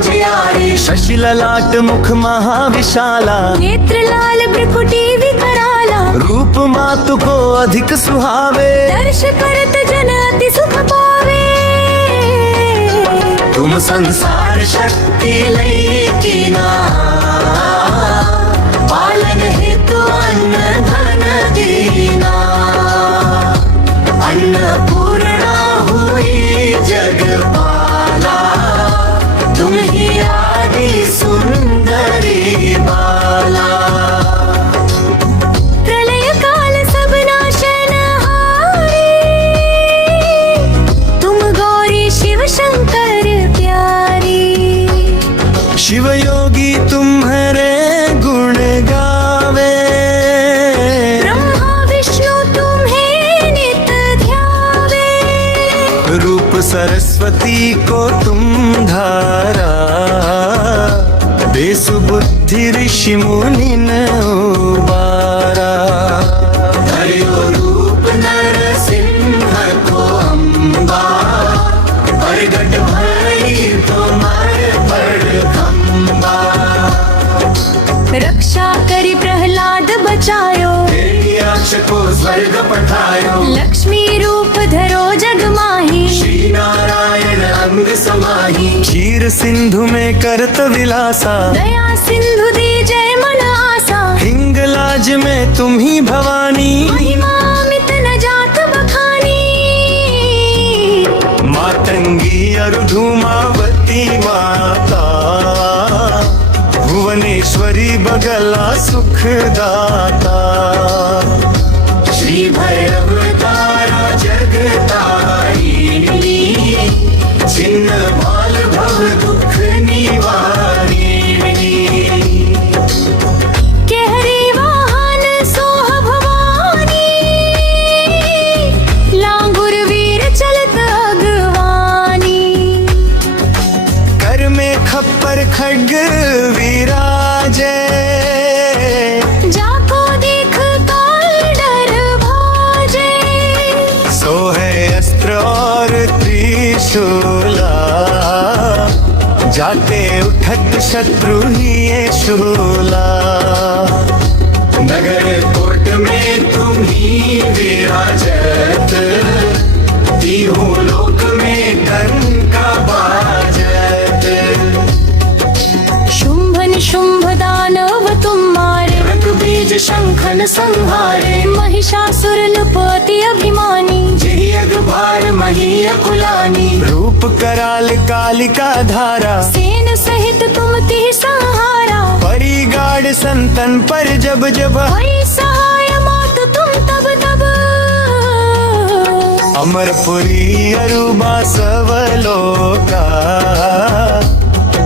उजियारी। शशि ललाट मुख महाविशाला, नेत्र लाल भ्रुकुटी विकराला। रूप मातु को अधिक सुहावे, दर्श करत जन अति सुख पावे। तुम संसार शक्ति लई कीना, पालन हेतु अन्न धन दीना। अन्नपूर्णा हुई जगपाला, तुम ही आदि सुंदरी बाला। प्रलय काल सब नाशनहारी, तुम गौरी शिव शंकर प्यारी। शिव योगी तुम्हारे गुण गावे, ब्रह्मा विष्णु तुम्हें नित ध्यावे। रूप सरस्वती को तुम धारा, देसु बुद्धि ऋषि मुनि न उबारा। धर्यो रूप नरसिंह को अम्बा, प्रगट भई तुम्हारे बड़ खम्बा। रक्षा करी प्रहलाद बचायो, हिरण्याक्ष को स्वर्ग पठायो। लक्ष्मी रूप धरो जग माही, श्री नारायण अंग समाही। क्षीर सिंधु में करत विलासा, दया सिंधु दी जय मन आसा। हिंगलाज में तुम ही भवानी, महिमा अमित न जात बखानी। मातंगी अरु धूमावती माता, भुवनेश्वरी बगला सुखदाता। श्री भैरव तारा जगतारिणी, छिन्न भाल भव दुख निवारिणी। केहरी वाहन सोह भवानी, लांगुर वीर चलत अगवानी। कर में खप्पर खड्ग विराजे, जाको देख काल डर भाजे। सो है अस्त्र और त्रिशूला, जाते उठत शत्रु ही ये शूला। नगर कोट में तुम ही विराजत, तीहों लोक में डंका बाजत। शुंभ निशुंभ दानव तुम मारे, रंग बीज शंखन संहारे। महिषासुर नृपति अभिमानी। जही अगभार मही अकुलानी। रूप कराल कालिका धारा, सेन सहित तुम तिह संहारा। परिगाड़ संतन पर जब जब, भई सहाय मात तुम तब तब। अमरपुरी अरुबा सवलोका,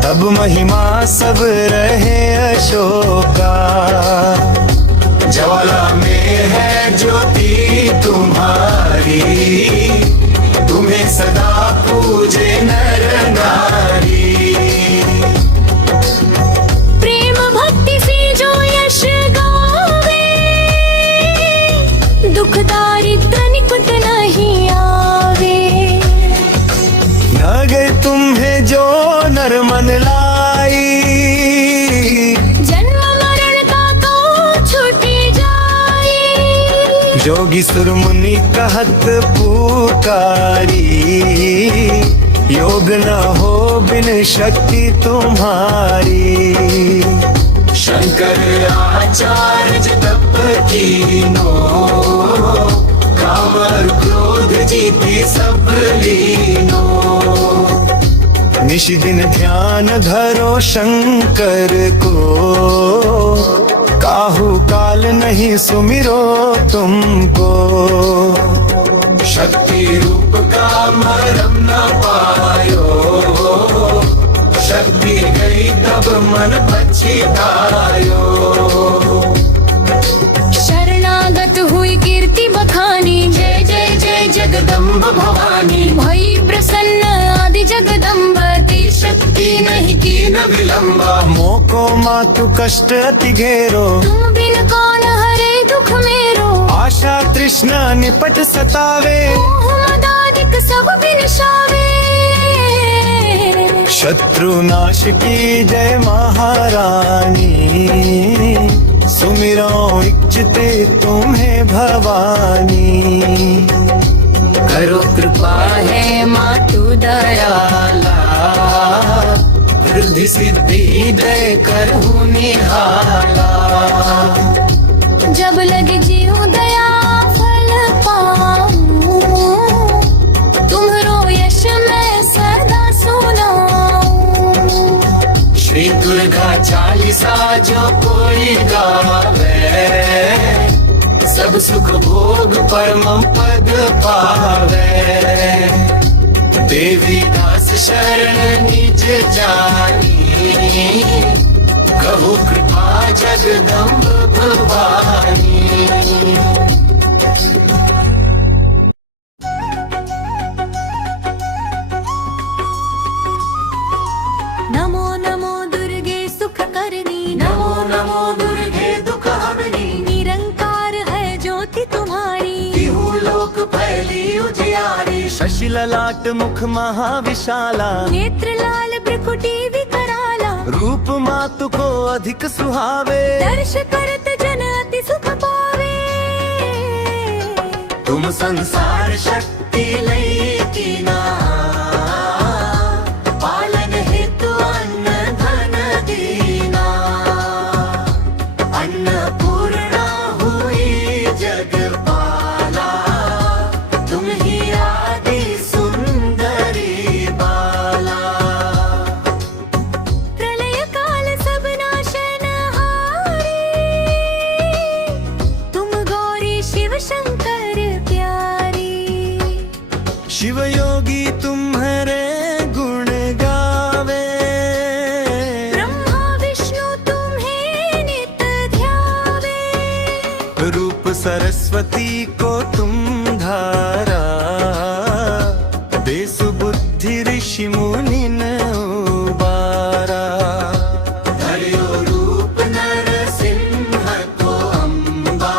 तब महिमा सब रहे अशोका। ज्वाला में है ज्योति तुम्हारी, तुम्हें सदा पूजे नर नारी। प्रेम भक्ति से जो यश गावे, दुख दारिद्र निकट नहीं आवे। नगर तुम्हें जो नर मन लाई, जन्म मरण का तो छूटी जाए। जोगी सुर मुनि कहत पुकारी, योग न हो बिन शक्ति तुम्हारी। शंकर आचार्य तप कीनो, काम और क्रोध जीती सब लीनो। निश दिन ध्यान धरो शंकर को, काहू काल नहीं सुमिरो तुमको। शक्ति रूप का मरम न पायो, शक्ति गई तब मन पछतायो। शरणागत हुई कीर्ति बखानी, जय जय जय जगदम्ब भवानी। भई प्रसन्न आदि जगदम्ब, दी शक्ति नहीं की न विलंब। मोको मातु कष्ट अति घेरो, तुम बिन कौन हरे दुख मेरो। आशा तृष्णा निपट सतावे, मोह मदादिक सब बिन शावे। शत्रुनाश की जय महारानी, सुमिरो इच्छते तुम्हें भवानी। करो कृपा है मातु दयाला, वृद्धि सिद्धि दय करहु निहाला। जब लगे जीव दया फल पाऊं, तुम्हरो यश मैं सदा सुनाऊं। श्री दुर्गा चालीसा जो कोई गावे, सब सुख भोग परम पद पावे। देवी दास शरण निज जानी, कहु कृपा जगदम्ब भवानी। नमो नमो दुर्गे सुख करनी, नमो नमो दुर्गे दुख हरनी। निरंकार है ज्योति तुम्हारी, तिहु लोक फैली उजियारी। शशि ललाट मुख महाविशाला, नेत्र लाल भ्रुकुटी विकराला। रूप मातु को अधिक सुहावे, दर्श करत जन अति सुख पावे। तुम संसार शक्ति लई कीना, पालन हेतु अन्न धन दीना। अन्नपूर्णा हुई जगपाला, तुम ही आदि सुंदरी बाला। प्रलय काल सब नाशनहारी, तुम गौरी शिव शंकर प्यारी। शिव योगी तुम्हारे गुण गावे, ब्रह्मा विष्णु तुम्हें नित ध्यावे। रूप सरस्वती को तुम धारा, देश बुद्धि ऋषि मुनि न उबारा। धर्यो रूप नर सिंह को अम्बा,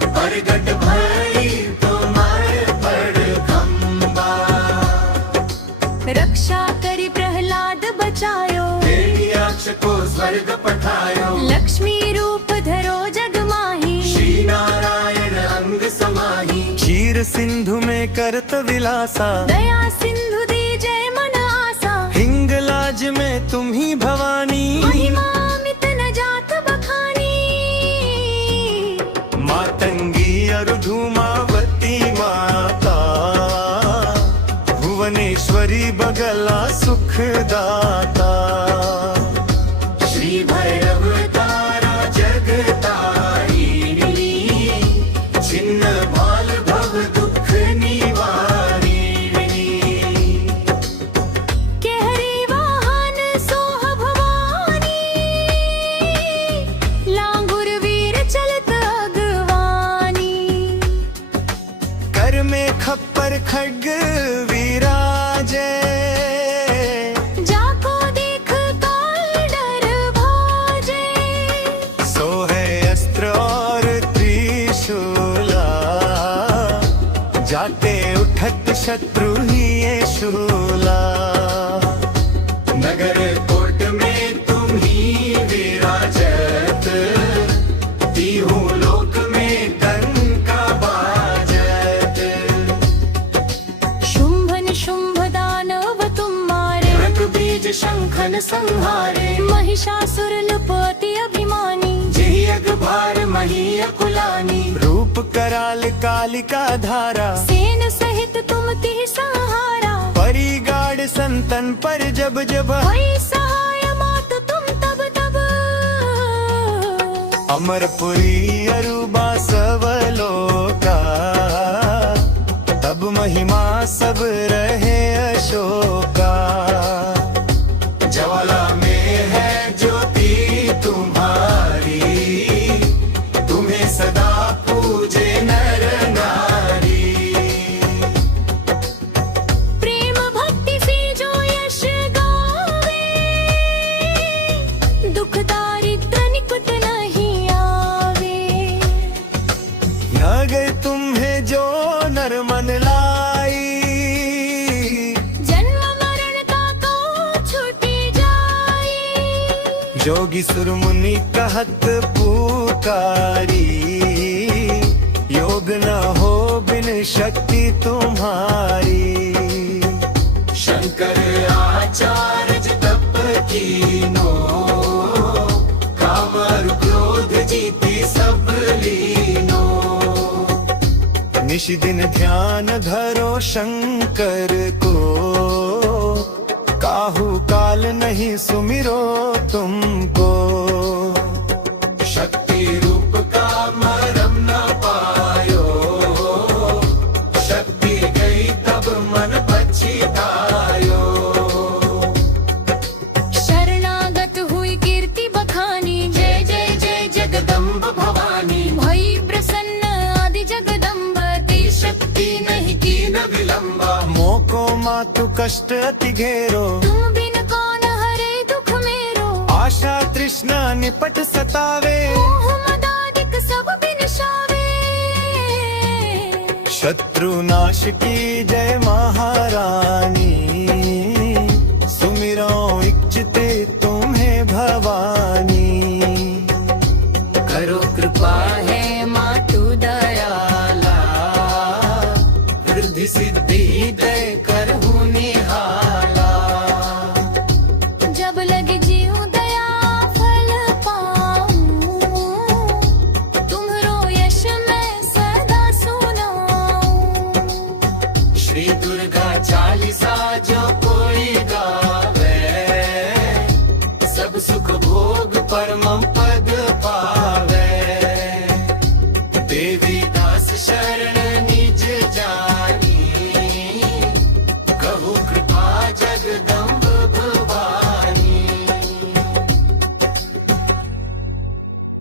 प्रगट भई तुम्हारे बड़खंबा। रक्षा करी प्रहलाद बचायो, हिरण्याक्ष को स्वर्ग पठायो। लक्ष्मी रूप धरो जग माही। श्री नारायण अंग समाही, क्षीर सिंधु में करत विलासा। दया सिंधु दी जय मन आसा, हिंगलाज में तुम ही भवानी। महिमा अमित न जात बखानी। मातंगी अरु धूमावती माता, भुवनेश्वरी बगला सुखदाता। श्री भैरव तारा जगतारिणी, छिन्न भाल भव दुख निवारिणी। केहरी वाहन सोह भवानी, लांगुर वीर चलत अगवानी। कर में खप्पर खड्ग विराजे, जाको देख काल डर भाजे। सो है अस्त्र और त्रिशूला, जाते उठत शत्रु ही ये शूला। नगर कोट में तुम ही विराजत, तीहू लोक में डंका बाजत। शुंभ निशुंभ दानव तुम मारे, रक बीज शंखन संहारे। महिषासुर नृपति अभिमानी। जही अगभार मही अकुलानी, रूप कराल कालिका धारा। सेन सहित तुम तिह सहारा, परिगाड़ संतन पर जब जब। भई सहाय मात तुम तब तब। अमरपुरी अरुबा सवलोका, तब महिमा सब रहे अशोका। ज्वाला में है ज्योति तुम्हारी, तुम्हें सदा पूजे नर नारी। प्रेम भक्ति से जो यश गावे, दुख दारिद्र निकट नहीं आवे। नगर तुम्हें जो नर मन लाई, जन्म मरण का को जोगी सुरमुनि कहत पुकारी, योग न हो बिन शक्ति तुम्हारी। शंकर आचार्य तप कीनो, काम और क्रोध जीती सब लीनो। निशि दिन ध्यान धरो शंकर को, काहू काल नहीं सुमिरो तुमको। शक्ति रूप का मरम न पायो, शक्ति गई तब मन पछतायो। शरणागत हुई कीर्ति बखानी, जय जय जय जगदम्ब भवानी। भई प्रसन्न आदि जगदम्ब, ती शक्ति नहीं की न विलंबा। मोको मातु कष्ट अति घेरो, तुम बिन कौन हरे दुख मेरो। आशा तृष्णा निपट सतावे, मोह मदादिक सब बिनशावे। शत्रु नाश की जय महारानी, सुमिरो इच्छते तुम्हें भवानी। करो कृपा है मातु दयाला, वृद्धि सिद्धि दे करहु निहाला। जब लगे जीव दया फल पाऊं, तुम्हरो यश मैं सदा सुनाऊं। श्री दुर्गा चालीसा जो कोई गावे, सब सुख भोग परमा